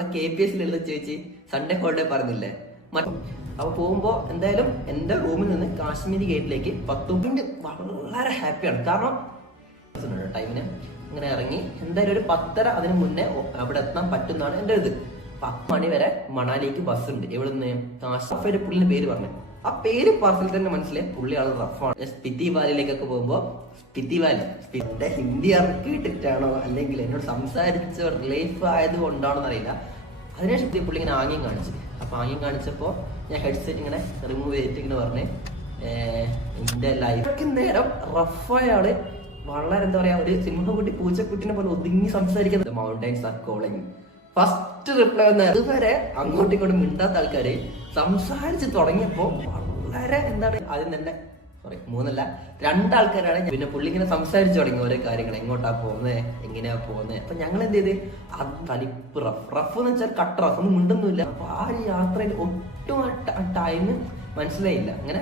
നമ്മളെ KPS എഴുതി ചേച്ചി സൺഡേ ഹോളിഡേ പറഞ്ഞില്ലേ അപ്പൊ പോകുമ്പോ എന്തായാലും എന്റെ റൂമിൽ നിന്ന് കാശ്മീരി ഗേറ്റിലേക്ക് 10 മിനിറ്റ് വളരെ ഹാപ്പിയാണ്. കാരണം ടൈമിന് ഇങ്ങനെ ഇറങ്ങി എന്തായാലും ഒരു 10:30 അതിന് മുന്നേ അവിടെ എത്താൻ പറ്റുന്നതാണ് എന്റെ ഇത്. 10 മണി വരെ മണാലിക്ക് ബസ് ഉണ്ട്. എവിടുന്ന് കാശ്മീർ പുള്ളിന്റെ പേര് പറഞ്ഞു. ആ പേര് പാർസൽ തന്നെ മനസ്സിലായി പുള്ളി ആള് റഫാണ്. സ്പിതി വാലിയിലേക്കൊക്കെ പോകുമ്പോ സ്പിതി വാലി ഹിന്ദി ഇറക്കിയിട്ടിട്ടാണോ അല്ലെങ്കിൽ എന്നോട് സംസാരിച്ച റിലീഫ് ആയത് കൊണ്ടാണോ എന്നറിയില്ല. അതിനുശേഷം പുള്ളി ഇങ്ങനെ ആംഗ്യം കാണിച്ചു. അപ്പൊ ആംഗ്യം കാണിച്ചപ്പോ ഞാൻ ഹെഡ്സെറ്റ് ഇങ്ങനെ റിമൂവ് ചെയ്തിട്ട് ഇങ്ങനെ പറഞ്ഞ് എന്റെ ലൈഫ് നേരം റഫായാണ്. വളരെ എന്താ പറയാ, ഒരു സിംഹക്കുട്ടി പൂച്ചക്കുട്ടിനെ പോലെ ഒതുങ്ങി സംസാരിക്കുന്നത്. Mountains are calling first reply വന്ന അതുവരെ അങ്ങോട്ടും ഇങ്ങോട്ടും മിണ്ടാത്ത ആൾക്കാര് സംസാരിച്ച് തുടങ്ങിയപ്പോ വളരെ എന്താണ് ആദ്യം തന്നെ 2 ആൾക്കാരാണ്. പിന്നെ പുള്ളി ഇങ്ങനെ സംസാരിച്ചു തുടങ്ങി ഓരോ കാര്യങ്ങൾ, എങ്ങോട്ടാ പോകുന്നത്, എങ്ങനെയാ പോകുന്നത്. അപ്പൊ ഞങ്ങൾ എന്ത് ചെയ്ത് അത് തലിപ്പ് റഫ് എന്ന് വെച്ചാൽ കട്ട് റഫ് ഒന്നും മിണ്ടുന്നില്ല. അപ്പൊ ആ യാത്രയിൽ ഒട്ടും ആ ടൈം മനസ്സിലായില്ല. അങ്ങനെ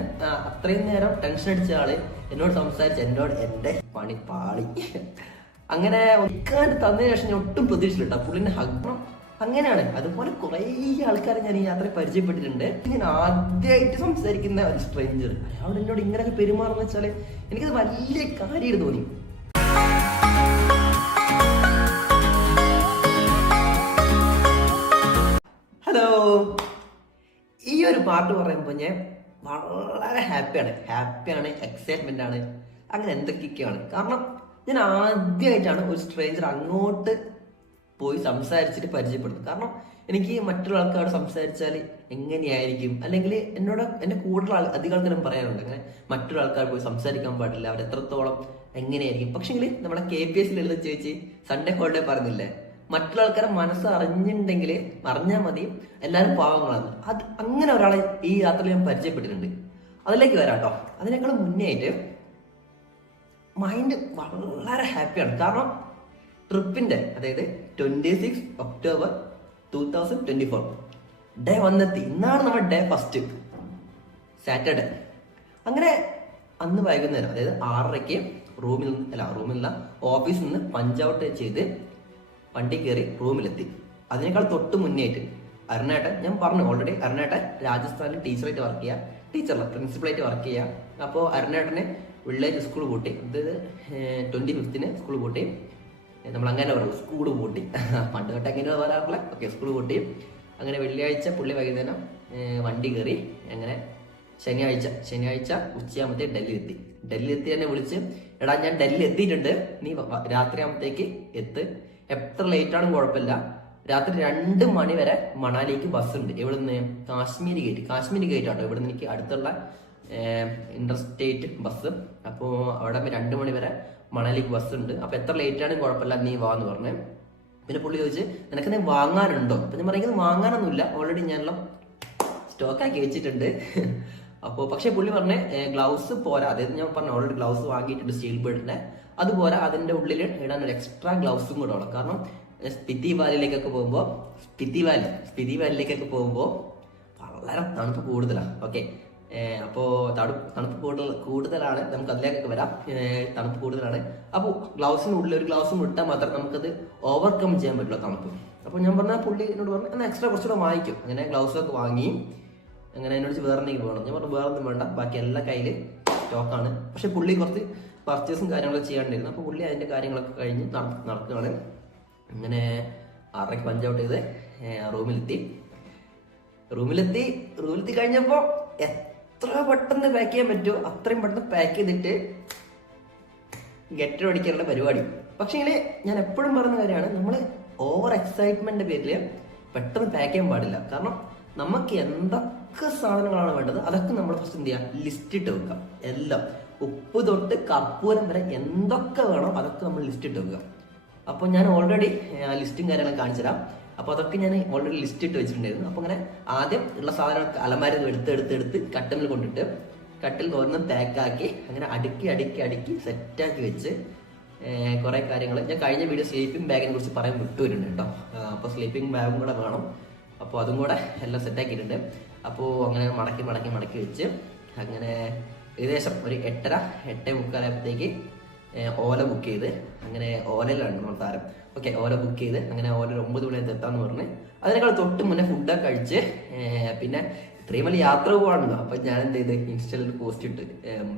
അത്രയും നേരം ടെൻഷൻ അടിച്ച ആള് എന്നോട് സംസാരിച്ച് എന്റെ പണി പാളി. അങ്ങനെ ഒക്കാണ്ട് തന്നതിന് ശേഷം ഞാൻ ഒട്ടും പ്രതീക്ഷിച്ചില്ല പുള്ളിന്റെ ഹഗ്. അങ്ങനെയാണ്. അതുപോലെ കുറെ ആൾക്കാരെ ഞാൻ ഈ യാത്രയിൽ പരിചയപ്പെട്ടിട്ടുണ്ട്. ഞാൻ ആദ്യമായിട്ട് സംസാരിക്കുന്ന ഒരു സ്ട്രേഞ്ചർ അയാളോട് എന്നോട് ഇങ്ങനെയൊക്കെ പെരുമാറുന്ന വെച്ചാല് എനിക്കത് വലിയ കാര്യമായിട്ട് തോന്നി. ഹലോ, ഈ ഒരു പാട്ട് പറയുമ്പോൾ ഞാൻ വളരെ ഹാപ്പിയാണ്, എക്സൈറ്റ്മെന്റ് ആണ്, അങ്ങനെ എന്തൊക്കെയൊക്കെയാണ്. കാരണം ഞാൻ ആദ്യമായിട്ടാണ് ഒരു സ്ട്രേഞ്ചർ അങ്ങോട്ട് പോയി സംസാരിച്ചിട്ട് പരിചയപ്പെടുന്നത്. കാരണം എനിക്ക് മറ്റുള്ള ആൾക്കാരോട് സംസാരിച്ചാൽ എങ്ങനെയായിരിക്കും, അല്ലെങ്കിൽ എന്റെ കൂടുതൽ അധികം ആൾക്കാരും പറയാറുണ്ട് അങ്ങനെ മറ്റൊരു ആൾക്കാർ പോയി സംസാരിക്കാൻ പാടില്ല, അവർ എത്രത്തോളം എങ്ങനെയായിരിക്കും. പക്ഷെങ്കിൽ നമ്മളെ KPS എഴുതി ചേച്ചി സൺഡേ ഹോളിഡേ പറഞ്ഞില്ലേ, മറ്റുള്ള ആൾക്കാരെ മനസ്സ് അറിഞ്ഞിട്ടുണ്ടെങ്കിൽ അറിഞ്ഞാൽ മതി, എല്ലാവരും പാവങ്ങളാണ്. അത് അങ്ങനെ ഒരാളെ ഈ യാത്രയിൽ ഞാൻ പരിചയപ്പെട്ടിട്ടുണ്ട്. അതിലേക്ക് വരാട്ടോ. അതിനേക്കാൾ മുന്നേ ആയിട്ട് മൈൻഡ് വളരെ ഹാപ്പിയാണ്. കാരണം ട്രിപ്പിന്റെ അതായത് 26 ഒക്ടോബർ 2024 ഡേ വന്നെത്തി. ഇന്നാണ് നമ്മുടെ ഡേ ഫസ്റ്റ്, സാറ്റർഡേ. അങ്ങനെ അന്ന് വൈകുന്നേരം അതായത് 6:30 റൂമിലുള്ള ഓഫീസിൽ നിന്ന് പഞ്ച് ഔട്ട് ചെയ്ത് വണ്ടി കയറി റൂമിലെത്തി. അതിനേക്കാൾ തൊട്ട് മുന്നേ ആയിട്ട് അരുണേട്ടൻ, ഞാൻ പറഞ്ഞു ഓൾറെഡി, അരുണേട്ടൻ രാജസ്ഥാനിൽ ടീച്ചറായിട്ട് വർക്ക് ചെയ്യുക, ടീച്ചറല്ല പ്രിൻസിപ്പളായിട്ട് വർക്ക് ചെയ്യുക. അപ്പോൾ അരുണേട്ടന് വില്ലേജ് സ്കൂൾ പൂട്ടി, അതായത് 25th സ്കൂൾ പൂട്ടി. നമ്മൾ അങ്ങനെ പറയും, സ്കൂൾ പൂട്ടി. പണ്ട് തൊട്ട് എങ്ങനെ പറയാറില്ല. ഓക്കെ, സ്കൂൾ പൂട്ടി. അങ്ങനെ വെള്ളിയാഴ്ച പുള്ളി വൈകുന്നേരം വണ്ടി കയറി. അങ്ങനെ ശനിയാഴ്ച ഉച്ചയാകുമ്പത്തേ ഡൽഹി എത്തി എന്നെ വിളിച്ച്, എടാ ഞാൻ ഡൽഹി എത്തിയിട്ടുണ്ട്, നീ രാത്രി ആകുമ്പത്തേക്ക് എത്ത്, എത്ര ലേറ്റ് ആണെന്ന് കുഴപ്പമില്ല, രാത്രി 2 മണി വരെ മണാലിക്ക് ബസ് ഉണ്ട്. എവിടുന്ന്? കാശ്മീരി ഗേറ്റ് ആട്ടോ. ഇവിടുന്ന് എനിക്ക് അടുത്തുള്ള ഇന്റർസ്റ്റേറ്റ് ബസ്. അപ്പോൾ അവിടെ 2 മണി വരെ മണാലിക്ക് ബസ് ഉണ്ട്. അപ്പൊ എത്ര ലേറ്റ് ആണെങ്കിൽ കുഴപ്പമില്ല, നീ വാന്ന് പറഞ്ഞേ. പിന്നെ പുള്ളി ചോദിച്ച്, നിനക്ക് നീ വാങ്ങാനുണ്ടോ? അപ്പൊ ഞാൻ പറയുന്നത് വാങ്ങാനൊന്നുമില്ല, ഓൾറെഡി ഞാനെല്ലാം സ്റ്റോക്കാക്കി വെച്ചിട്ടുണ്ട്. അപ്പോൾ പക്ഷെ പുള്ളി പറഞ്ഞ ഗ്ലൗസ് പോരാ. അതായത് ഞാൻ പറഞ്ഞു ഓൾറെഡി ഗ്ലൗസ് വാങ്ങിയിട്ടുണ്ട് സ്റ്റീൽ ബേർഡിന്റെ, അതുപോലെ അതിന്റെ ഉള്ളിൽ ഇടാൻ ഒരു എക്സ്ട്രാ ഗ്ലൗസും കൂടെ ഉള്ളു. കാരണം സ്പിതി വാലിയിലേക്കൊക്കെ പോകുമ്പോൾ വളരെ തണുപ്പ് കൂടുതലാണ്. ഓക്കെ, അപ്പോ തണുപ്പ് കൂടുതലാണ്. നമുക്ക് അതിലേക്കൊക്കെ വരാം. തണുപ്പ് കൂടുതലാണ്. അപ്പോൾ ഗ്ലൗസിനുള്ളിൽ ഒരു ഗ്ലൗസും ഇട്ടാൽ മാത്രം നമുക്കത് ഓവർകം ചെയ്യാൻ പറ്റുള്ളൂ തണുപ്പ്. അപ്പോൾ ഞാൻ പറഞ്ഞാൽ പുള്ളി എന്നോട് പറഞ്ഞു എന്നാൽ എക്സ്ട്രാ കുറച്ചുകൂടെ വാങ്ങിക്കും. അങ്ങനെ ഗ്ലൗസൊക്കെ വാങ്ങി. അങ്ങനെ എന്നോട് വേറെ എന്തെങ്കിലും വേണം. ഞാൻ പറഞ്ഞു വേറെ ഒന്നും വേണ്ട, ബാക്കി എല്ലാ കയ്യിൽ സ്റ്റോക്കാണ്. പക്ഷെ പുള്ളി കുറച്ച് പർച്ചേസും കാര്യങ്ങളൊക്കെ ചെയ്യാണ്ടിരുന്നു. അപ്പോൾ പുള്ളി അതിന്റെ കാര്യങ്ങളൊക്കെ കഴിഞ്ഞ് നടക്കുകയാണ്. അങ്ങനെ 6:30 പഞ്ച് ഔട്ട് ചെയ്ത് റൂമിലെത്തി കഴിഞ്ഞപ്പോൾ എത്ര പെട്ടെന്ന് പാക്ക് ചെയ്യാൻ പറ്റുമോ അത്രയും പെട്ടെന്ന് പാക്ക് ചെയ്തിട്ട് ഗെറ്റർ അടിക്കാനുള്ള പരിപാടി. പക്ഷേ ഞാൻ എപ്പോഴും പറയുന്ന കാര്യമാണ്, നമ്മൾ ഓവർ എക്സൈറ്റ്മെന്റിന്റെ പേരിൽ പെട്ടെന്ന് പാക്ക് ചെയ്യാൻ പാടില്ല. കാരണം നമുക്ക് എന്തൊക്കെ സാധനങ്ങളാണ് വേണ്ടത് അതൊക്കെ നമ്മൾ ഫസ്റ്റ് എന്ത് ചെയ്യുക, ലിസ്റ്റ് ഇട്ട് വെക്കാം. എല്ലാം ഉപ്പ് തൊട്ട് കർപ്പൂരം വരെ എന്തൊക്കെ വേണം അതൊക്കെ നമ്മൾ ലിസ്റ്റ് ഇട്ട് വെക്കുക. അപ്പോൾ ഞാൻ ഓൾറെഡി ലിസ്റ്റും കാര്യങ്ങളൊക്കെ കാണിച്ചു തരാം. അപ്പോൾ അതൊക്കെ ഞാൻ ഓൾറെഡി ലിസ്റ്റ് ഇട്ട് വെച്ചിട്ടുണ്ടായിരുന്നു. അപ്പോൾ അങ്ങനെ ആദ്യം ഉള്ള സാധനങ്ങളൊക്കെ അലമാരിൽ എടുത്ത് കട്ടിൽ കൊണ്ടിട്ട് കട്ടിൽ ഓരോന്നും പാക്കാക്കി അങ്ങനെ അടുക്കി സെറ്റാക്കി വെച്ച് കുറെ കാര്യങ്ങൾ ഞാൻ കഴിഞ്ഞ വീഡിയോ സ്ലീപ്പിംഗ് ബാഗിനെ കുറിച്ച് പറയാൻ വിട്ടുവരുന്നുണ്ട് കേട്ടോ. അപ്പോൾ സ്ലീപ്പിംഗ് ബാഗും കൂടെ വേണം. അപ്പോൾ അതും കൂടെ എല്ലാം സെറ്റാക്കിയിട്ടുണ്ട്. അപ്പോൾ അങ്ങനെ മടക്കി വെച്ച് അങ്ങനെ ഏകദേശം ഒരു 8:30-8:45 ഓല ബുക്ക് ചെയ്ത്, അങ്ങനെ ഓലയിലാണ് നമ്മൾ താരം. ഓക്കെ, ഓല ബുക്ക് ചെയ്ത് അങ്ങനെ ഓല 9 മണിയായിട്ട് എത്താന്ന് പറഞ്ഞ് അതിനേക്കാൾ തൊട്ട് മുന്നേ ഫുഡൊക്കെ കഴിച്ച് പിന്നെ ഇത്രയും വലിയ യാത്ര പോവാണല്ലോ. അപ്പൊ ഞാൻ എന്ത് ചെയ്ത് ഇൻസ്റ്റയിൽ പോസ്റ്റ് ഇട്ട്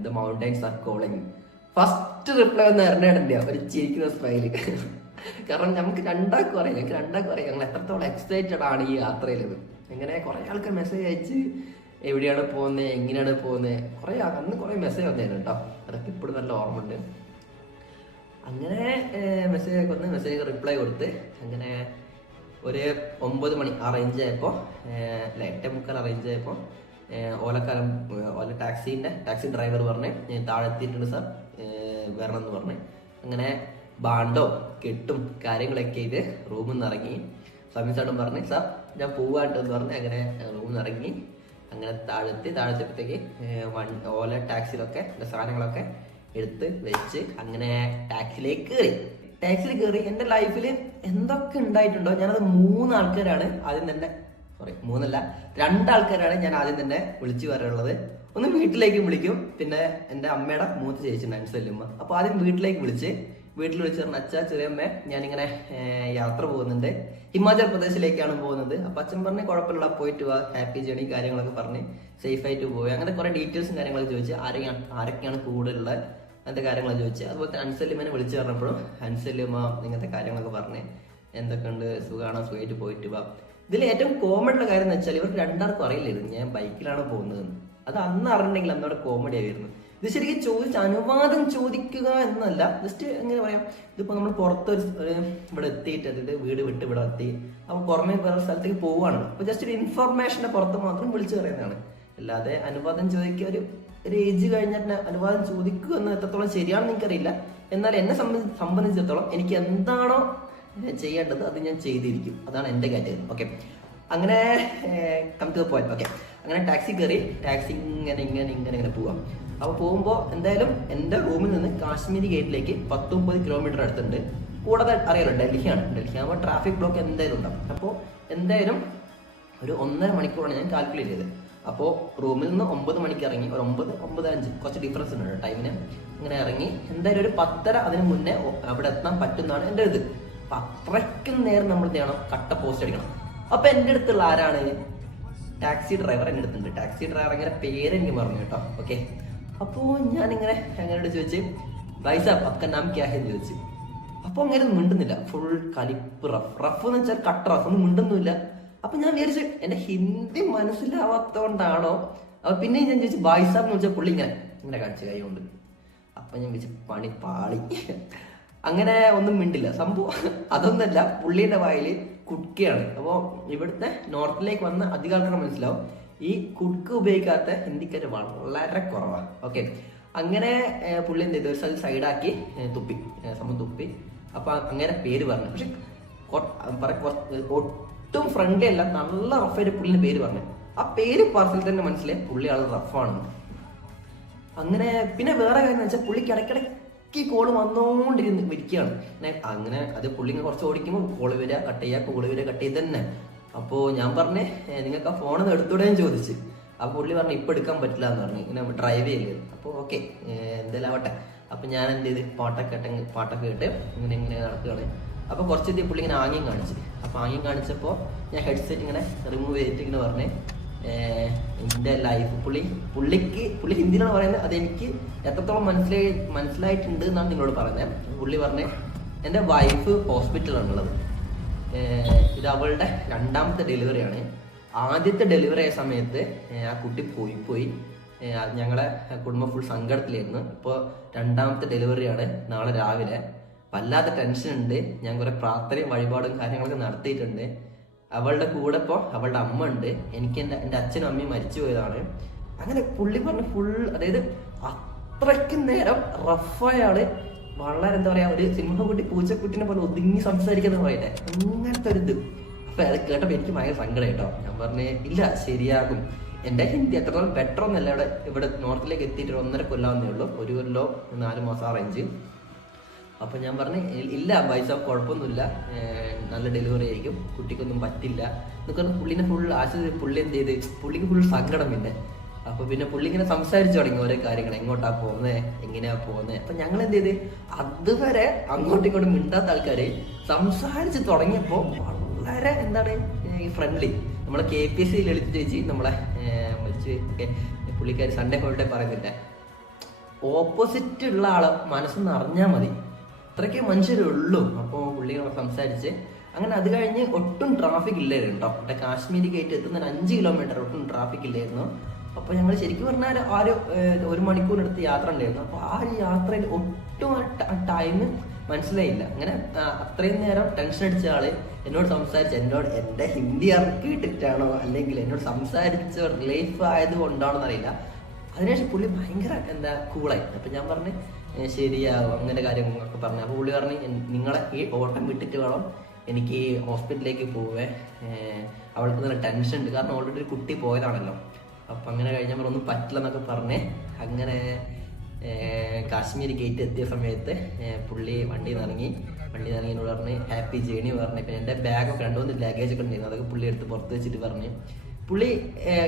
the mountains are calling. First reply വന്ന് എറിഞ്ഞിടണ്ട ഒരു ചിരിക്കുന്ന സ്മൈല്. കാരണം ഞങ്ങൾക്ക് രണ്ടാൾക്കും അറിയാം ഞങ്ങൾ എത്രത്തോളം എക്സൈറ്റഡ് ആണ് ഈ യാത്രയിലത്. അങ്ങനെ കുറെ ആൾക്കാർ മെസ്സേജ് അയച്ച് എവിടെയാണ് പോകുന്നത്, എങ്ങനെയാണ് പോകുന്നത്, അന്ന് കുറെ മെസ്സേജ് വന്നേന് കേട്ടോ. അതൊക്കെ ഇപ്പോഴും നല്ല ഓർമ്മ ഉണ്ട്. അങ്ങനെ മെസ്സേജ് ഒക്കെ വന്ന് മെസ്സേജ് റിപ്ലൈ കൊടുത്ത് അങ്ങനെ ഒരു 9 മണി ആ റേഞ്ച് ആയപ്പോൾ, 8:45 ആ റേഞ്ച് ആയപ്പോൾ ഓല ടാക്സി ഡ്രൈവർ പറഞ്ഞ് ഞാൻ താഴെ എത്തിയിട്ടുണ്ട് സാർ, വരണം എന്ന് പറഞ്ഞ്. അങ്ങനെ ബാണ്ടോ കെട്ടും കാര്യങ്ങളൊക്കെ ചെയ്ത് റൂമിൽ നിന്ന് ഇറങ്ങി. സമീസാട്ടും പറഞ്ഞ് സാർ ഞാൻ പോവാണ്ടെന്ന് പറഞ്ഞ് അങ്ങനെ റൂമിൽ നിന്ന് ഇറങ്ങി. അങ്ങനെ താഴെത്തിയപ്പോഴത്തേക്ക് ഓല ടാക്സിയിലൊക്കെ സാധനങ്ങളൊക്കെ എടുത്ത് വെച്ച് അങ്ങനെ ടാക്സിയിൽ കയറി. എൻ്റെ ലൈഫിൽ എന്തൊക്കെ ഉണ്ടായിട്ടുണ്ടോ ഞാനത് 3 ആൾക്കാരാണ് ആദ്യം തന്നെ, മൂന്നല്ല 2 ആൾക്കാരാണ് ഞാൻ ആദ്യം തന്നെ വിളിച്ചു പറയാനുള്ളത്. ഒന്ന് വീട്ടിലേക്ക് വിളിക്കും, പിന്നെ എൻ്റെ അമ്മയുടെ മൂത്ത ചേച്ചി അൻസല്ലുമ്മ. അപ്പോൾ ആദ്യം വീട്ടിലേക്ക് വിളിച്ച് പറഞ്ഞ അച്ഛാ ചെറിയമ്മ ഞാനിങ്ങനെ യാത്ര പോകുന്നുണ്ട്, ഹിമാചൽ പ്രദേശിലേക്കാണ് പോകുന്നത്. അപ്പം അച്ഛൻ പറഞ്ഞ് കുഴപ്പമില്ല പോയിട്ട് വാ, ഹാപ്പി ജേണി കാര്യങ്ങളൊക്കെ പറഞ്ഞ് സേഫ് ആയിട്ട് പോയി. അങ്ങനെ കുറെ ഡീറ്റെയിൽസും കാര്യങ്ങളൊക്കെ ചോദിച്ച് ആരൊക്കെയാണ് കൂടുതലുള്ള അങ്ങനത്തെ കാര്യങ്ങളൊക്കെ ചോദിച്ച്. അതുപോലെ തന്നെ അൻസല്യമ്മനെ വിളിച്ചു പറഞ്ഞപ്പോഴും അൻസല്യമ്മ ഇങ്ങനത്തെ കാര്യങ്ങളൊക്കെ പറഞ്ഞ് എന്തൊക്കെയുണ്ട് സുഖമായിട്ട് പോയിട്ട് വാ. ഇതിൽ ഏറ്റവും കോമഡി ഉള്ള കാര്യം എന്ന് വെച്ചാൽ ഇവർക്ക് 2 അറിയില്ലായിരുന്നു ഞാൻ ബൈക്കിലാണ് പോകുന്നത്. അത് അന്ന് അറിഞ്ഞിട്ടുണ്ടെങ്കിൽ അന്നോടെ കോമഡി ആയിരുന്നു. ഇത് ശരിക്കും അനുവാദം ചോദിക്കുക എന്നല്ല, ജസ്റ്റ് എങ്ങനെ പറയാം, ഇതിപ്പോ നമ്മൾ പുറത്തൊരു ഇവിടെ എത്തിയിട്ട് അതായത് വീട് വിട്ട് ഇവിടെ എത്തി, അപ്പൊ പുറമെ വേറെ സ്ഥലത്തേക്ക് പോവുകയാണ്. അപ്പൊ ജസ്റ്റ് ഒരു ഇൻഫർമേഷന്റെ പുറത്ത് മാത്രം വിളിച്ചു പറയുന്നതാണ്. അല്ലാതെ അനുവാദം ചോദിക്കുക ഒരു ഏജ് കഴിഞ്ഞിട്ട് അനുവാദം ചോദിക്കുക എന്ന് എത്രത്തോളം ശരിയാണെന്ന് എനിക്കറിയില്ല. എന്നാൽ എന്നെ സംബന്ധിച്ചിടത്തോളം എനിക്ക് എന്താണോ ചെയ്യേണ്ടത് അത് ഞാൻ ചെയ്തിരിക്കും. അതാണ് എൻ്റെ കാര്യം. ഓക്കെ, അങ്ങനെ come to the point. Okay, അങ്ങനെ ടാക്സി കയറി. ടാക്സി ഇങ്ങനെ പോവാം. അപ്പോൾ പോകുമ്പോൾ എന്തായാലും എൻ്റെ റൂമിൽ നിന്ന് കാശ്മീരി ഗേറ്റിലേക്ക് 19 കിലോമീറ്റർ അടുത്തുണ്ട്. കൂടാതെ അറിയാലോ ഡൽഹി ആകുമ്പോൾ ട്രാഫിക് ബ്ലോക്ക് എന്തായാലും ഉണ്ടാവും. അപ്പോൾ എന്തായാലും ഒരു 1.5 മണിക്കൂറാണ് ഞാൻ കാൽക്കുലേറ്റ് ചെയ്തത്. അപ്പോൾ റൂമിൽ നിന്ന് 9 മണിക്ക് ഇറങ്ങി, ഒരു 9:05 കുറച്ച് ഡിഫറൻസ് ഉണ്ട് ടൈമിന്. അങ്ങനെ ഇറങ്ങി എന്തായാലും ഒരു 10:30 അതിന് മുന്നേ അവിടെ എത്താൻ പറ്റുന്നതാണ് എൻ്റെ ഇത്. അപ്പം അത്രയ്ക്കും നേരം നമ്മൾ എന്ത് ചെയ്യണം, കട്ട പോസ്റ്റ് അടിക്കണം. അപ്പം എൻ്റെ അടുത്തുള്ള ആരാണ്, ടാക്സി ഡ്രൈവർ എൻ്റെ അടുത്തുണ്ട്. ടാക്സി ഡ്രൈവർ അങ്ങനെ പേരെനിക്ക് പറഞ്ഞു കേട്ടോ. ഓക്കെ, അപ്പോൾ ഞാനിങ്ങനെ അങ്ങനോട് ചോദിച്ച് ഭായ് സാബ് അപ്ക നാം ക്യാ ഹെ ചോദിച്ചു. അപ്പോൾ അങ്ങനെ ഒന്നും മിണ്ടുന്നില്ല, ഫുൾ കലിപ്പ് റഫ് എന്ന് വെച്ചാൽ കട്ട റഫ്, ഒന്നും മിണ്ടുന്നില്ല. അപ്പൊ ഞാൻ വിചാരിച്ചു എന്റെ ഹിന്ദി മനസ്സിലാവാത്തോണ്ടാണോ. അപ്പൊ പിന്നെ ഞാൻ ചോദിച്ചു ഭായ് സാബ് എന്ന് വെച്ചാൽ പുള്ളി ഇങ്ങനെ കാണിച്ചു കൈ കൊണ്ട്. അപ്പൊ ഞാൻ വിളിച്ചു പണി പാളി. അങ്ങനെ ഒന്നും മിണ്ടില്ല. സംഭവം അതൊന്നല്ല, പുള്ളിയുടെ വായില് കുട്കയാണ്. അപ്പോൾ ഇവിടുത്തെ നോർത്തിലേക്ക് വന്ന അധികം ആൾക്കാർ മനസ്സിലാവും ഈ കുട്ക ഉപയോഗിക്കാത്ത ഹിന്ദിക്കാര് വളരെ കുറവാണ്. ഓക്കെ, അങ്ങനെ പുള്ളി എന്ത് ചെയ്തു, ഒരു സ്ഥലം സൈഡാക്കി തുപ്പി, സംഭവം തുപ്പി. അപ്പൊ അങ്ങനെ പേര് പറഞ്ഞു. പക്ഷെ ഒട്ടും ഫ്രണ്ട്ലി അല്ല, നല്ല റഫായിട്ട് പുള്ളിന്റെ പേര് പറഞ്ഞു. ആ പേര് പാർസൽ തന്നെ മനസ്സിലായി പുള്ളി ആൾ റഫാണെന്ന്. അങ്ങനെ പിന്നെ വേറെ കാര്യം എന്ന് വെച്ചാൽ പുള്ളിക്ക് ഇടയ്ക്കിടയ്ക്ക് കോള് വന്നോണ്ടിരുന്ന് ഇരിക്കുകയാണ്. അങ്ങനെ അത് പുള്ളി കുറച്ച് ഓടിക്കുമ്പോൾ കോള് വരിക കട്ട് ചെയ്യുക തന്നെ. അപ്പോൾ ഞാൻ പറഞ്ഞേ നിങ്ങൾക്ക് ആ ഫോണിൽ എടുത്തൂടെയും ചോദിച്ചു. അപ്പോൾ പുള്ളി പറഞ്ഞു ഇപ്പം എടുക്കാൻ പറ്റില്ല എന്ന് പറഞ്ഞു, ഇങ്ങനെ ഡ്രൈവ് ചെയ്യല്ലേ. അപ്പോൾ ഓക്കെ എന്തായാലും ആവട്ടെ. അപ്പം ഞാൻ എന്ത് ചെയ്ത് പാട്ടൊക്കെ കേട്ട് ഇങ്ങനെ നടക്കുകയാണ്. അപ്പോൾ കുറച്ച് പുള്ളി ഇങ്ങനെ ആംഗ്യം കാണിച്ചു. അപ്പോൾ ആംഗ്യം കാണിച്ചപ്പോൾ ഞാൻ ഹെഡ്സെറ്റ് ഇങ്ങനെ റിമൂവ് ചെയ്തിട്ട് ഇങ്ങനെ പറഞ്ഞേ എൻ്റെ ലൈഫ് പുള്ളി ഹിന്ദിയിലാണ് പറയുന്നത്. അതെനിക്ക് എത്രത്തോളം മനസ്സിലായിട്ടുണ്ട് എന്നാണ് നിങ്ങളോട് പറയുന്നത്. പുള്ളി പറഞ്ഞേ എൻ്റെ വൈഫ് ഹോസ്പിറ്റലാണുള്ളത്. ഇത് അവളുടെ 2ാമത്തെ ഡെലിവറിയാണ്. ആദ്യത്തെ ഡെലിവറി ആയ സമയത്ത് ആ കുട്ടി പോയി ഞങ്ങളെ കുടുംബം ഫുൾ സങ്കടത്തിലായിരുന്നു. ഇപ്പോൾ 2ാമത്തെ ഡെലിവറിയാണ് നാളെ രാവിലെ. വല്ലാത്ത ടെൻഷൻ ഉണ്ട്. ഞാൻ കുറെ പ്രാർത്ഥനയും വഴിപാടും കാര്യങ്ങളൊക്കെ നടത്തിയിട്ടുണ്ട്. അവളുടെ കൂടെ ഇപ്പോൾ അവളുടെ അമ്മ ഉണ്ട്. എനിക്ക് എൻ്റെ അച്ഛനും അമ്മയും മരിച്ചു പോയതാണ്. അങ്ങനെ പുള്ളി പറഞ്ഞ് ഫുൾ, അതായത് അത്രയ്ക്കും നേരം റഫായ ആള്, വളരെ എന്താ പറയാ, ഒരു സിംഹക്കുട്ടി പൂച്ചക്കുട്ടിനെ പോലെ ഒതുങ്ങി സംസാരിക്കുന്ന പറയട്ടെ, അങ്ങനത്തെ ഒരു ഇത്. അപ്പൊ അത് കേട്ടപ്പോൾ എനിക്ക് ഭയങ്കര സങ്കടം കേട്ടോ. ഞാൻ പറഞ്ഞേ ഇല്ല ശരിയാകും. എൻ്റെ ഹിന്ദി എത്രത്തോളം ബെറ്റർ ഒന്നല്ല. ഇവിടെ നോർത്തിലേക്ക് എത്തിയിട്ട് 1.5 കൊല്ലാവുന്നേ ഉള്ളൂ. 1 കൊല്ലോ 4 മാസം ആ റേഞ്ച്. അപ്പൊ ഞാൻ പറഞ്ഞു ഇല്ല പൈസ കുഴപ്പമൊന്നുമില്ല, നല്ല ഡെലിവറി ആയിരിക്കും, കുട്ടിക്കൊന്നും പറ്റില്ല എന്നൊക്കെ പുള്ളിനെ ഫുൾ ആശ്വസിച്ച്. പുള്ളി എന്ത് ചെയ്ത്, പുള്ളിക്ക് ഫുൾ സങ്കടം. പിന്നെ അപ്പൊ പിന്നെ പുള്ളി ഇങ്ങനെ സംസാരിച്ചു തുടങ്ങി ഓരോ കാര്യങ്ങൾ, എങ്ങോട്ടാ പോകുന്നത്, എങ്ങനെയാ പോകുന്നത്. അപ്പൊ ഞങ്ങൾ എന്ത് ചെയ്ത് അതുവരെ അങ്ങോട്ടും ഇങ്ങോട്ടും മിണ്ടാത്ത ആൾക്കാര് സംസാരിച്ച് തുടങ്ങിയപ്പോ വളരെ എന്താണ് ഫ്രണ്ട്ലി. നമ്മളെ KPSC ലളിത ചേച്ചി, നമ്മളെ മരിച്ച് പുള്ളിക്കാരി സൺഡേ ഹോളിഡേ പറയുന്നില്ല, ഓപ്പോസിറ്റ് ഉള്ള ആളെ മനസ്സൊന്ന് അറിഞ്ഞാൽ മതി, അത്രയ്ക്ക് മനുഷ്യരുള്ളൂ. അപ്പോൾ പുള്ളികളെ സംസാരിച്ച് അങ്ങനെ അത് കഴിഞ്ഞ് ഒട്ടും ട്രാഫിക് ഇല്ലായിരുന്നു കേട്ടോ. ഇവിടെ കാശ്മീരി ഗേറ്റ് എത്തുന്ന 5 കിലോമീറ്റർ ഒട്ടും ട്രാഫിക് ഇല്ലായിരുന്നു. അപ്പോൾ ഞങ്ങൾ ശരിക്കും പറഞ്ഞാൽ ഒരു മണിക്കൂറിനടുത്ത് യാത്ര ഉണ്ടായിരുന്നു. അപ്പോൾ ആ ഒരു യാത്രയിൽ ഒട്ടും ആ ടൈം മനസ്സിലായില്ല. അങ്ങനെ അത്രയും നേരം ടെൻഷൻ അടിച്ച ആള് എന്നോട് സംസാരിച്ച് എൻ്റെ ഹിന്ദി കേട്ടിട്ടാണോ അല്ലെങ്കിൽ എന്നോട് സംസാരിച്ച റിലീഫ് ആയത് കൊണ്ടാണോ എന്നറിയില്ല. അതിനുശേഷം പുള്ളി ഭയങ്കര കൂളായി. അപ്പം ഞാൻ പറഞ്ഞു ശരിയാവും അങ്ങനെ കാര്യങ്ങളൊക്കെ പറഞ്ഞു. അപ്പോൾ പുള്ളി പറഞ്ഞു നിങ്ങളെ ഈ ഓട്ടം വിട്ടിട്ട് വേണം എനിക്ക് ഹോസ്പിറ്റലിലേക്ക് പോവേ, അവൾക്ക് നല്ല ടെൻഷൻ ഉണ്ട്, കാരണം ഓൾറെഡി ഒരു കുട്ടി പോയതാണല്ലോ. അപ്പം അങ്ങനെ കഴിഞ്ഞപ്പോൾ ഒന്നും പറ്റില്ല എന്നൊക്കെ പറഞ്ഞ് അങ്ങനെ കാശ്മീർ ഗേറ്റ് എത്തിയ സമയത്ത് പുള്ളി വണ്ടിയിൽ നിന്ന് ഇറങ്ങി എന്നോട് പറഞ്ഞ് ഹാപ്പി ജേണി പറഞ്ഞു. പിന്നെ എൻ്റെ ബാഗൊക്കെ 2-3 ലഗേജ് ഒക്കെ ഉണ്ടായിരുന്നു, അതൊക്കെ പുള്ളി എടുത്ത് പുറത്ത് വെച്ചിട്ട് പറഞ്ഞ് പുള്ളി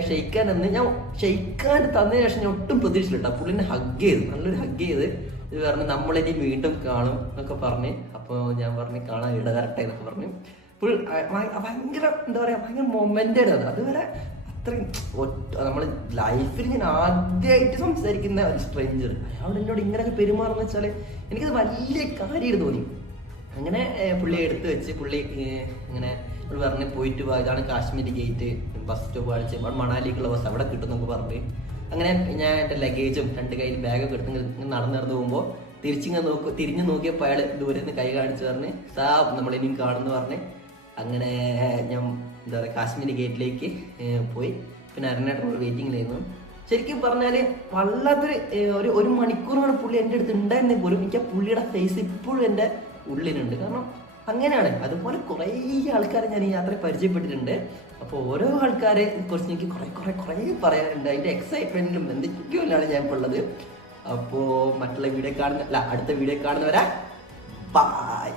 ഷെയ്ക്കാൻ എന്ന് ഞാൻ ഷെയ്ക്കാൻ തന്നതിന് ശേഷം ഞാൻ ഒട്ടും പ്രതീക്ഷിച്ചില്ല. പുള്ളിനെ ഹഗ് ചെയ്തു, നല്ലൊരു ഹഗ് ചെയ്ത് ഇത് പറഞ്ഞ് നമ്മളിനി വീണ്ടും കാണും എന്നൊക്കെ പറഞ്ഞ്. അപ്പോൾ ഞാൻ പറഞ്ഞ് കാണാൻ ഇടതരട്ടെ എന്നൊക്കെ പറഞ്ഞ് ഭയങ്കര എന്താ പറയുക ഭയങ്കര മൊമെൻ്റാണ് അത്. അതുവരെ അത്രയും നമ്മൾ ലൈഫിൽ ഞാൻ ആദ്യമായിട്ട് സംസാരിക്കുന്ന ഒരു സ്ട്രേഞ്ചർ അയാൾ എന്നോട് ഇങ്ങനെയൊക്കെ പെരുമാറുന്ന വെച്ചാൽ എനിക്കത് വലിയ കാര്യമായിട്ട് തോന്നി. അങ്ങനെ പുള്ളിയെ എടുത്ത് വെച്ച് പുള്ളി ഇങ്ങനെ പറഞ്ഞ് പോയിട്ട് പോയി, ഇതാണ് കാശ്മീരി ഗേറ്റ്, ബസ് സ്റ്റോപ്പ് കാണിച്ച് മണാലിക്കുള്ള ബസ് അവിടെ കിട്ടുന്നൊക്കെ പറഞ്ഞ് അങ്ങനെ ഞാൻ എൻ്റെ ലഗേജും 2 കയ്യിൽ ബാഗൊക്കെ എടുത്ത് നടന്നു പോകുമ്പോൾ തിരിഞ്ഞു നോക്കിയപ്പോൾ അയാൾ ദൂരെ നിന്ന് കൈ കാണിച്ച് പറഞ്ഞ് സാ നമ്മളിനിയും കാണുന്നു പറഞ്ഞ് അങ്ങനെ ഞാൻ എന്താ പറയുക കാശ്മീരി ഗേറ്റിലേക്ക് പോയി. പിന്നെ അരനായിട്ട് വെയിറ്റിങ്ങിലായിരുന്നു. ശരിക്കും പറഞ്ഞാൽ വല്ലാത്തൊരു ഒരു മണിക്കൂറാണ് പുള്ളി എൻ്റെ അടുത്ത് ഉണ്ടായിരുന്നേ പോലും എനിക്ക് ആ പുള്ളിയുടെ ഫേസ് ഇപ്പോഴും എൻ്റെ ഉള്ളിലുണ്ട്. കാരണം അങ്ങനെയാണ്. അതുപോലെ കുറേ ആൾക്കാരെ ഞാൻ ഈ യാത്ര പരിചയപ്പെട്ടിട്ടുണ്ട്. അപ്പോൾ ഓരോ ആൾക്കാരെ കുറിച്ച് എനിക്ക് കുറേ പറയാനുണ്ട്. അതിൻ്റെ എക്സൈറ്റ്മെന്റിലും എന്തൊക്കെയാണ് ഞാൻ ഇപ്പോൾ ഉള്ളത്. അപ്പോൾ അടുത്ത വീഡിയോ കാണുന്നവരാ ബൈ.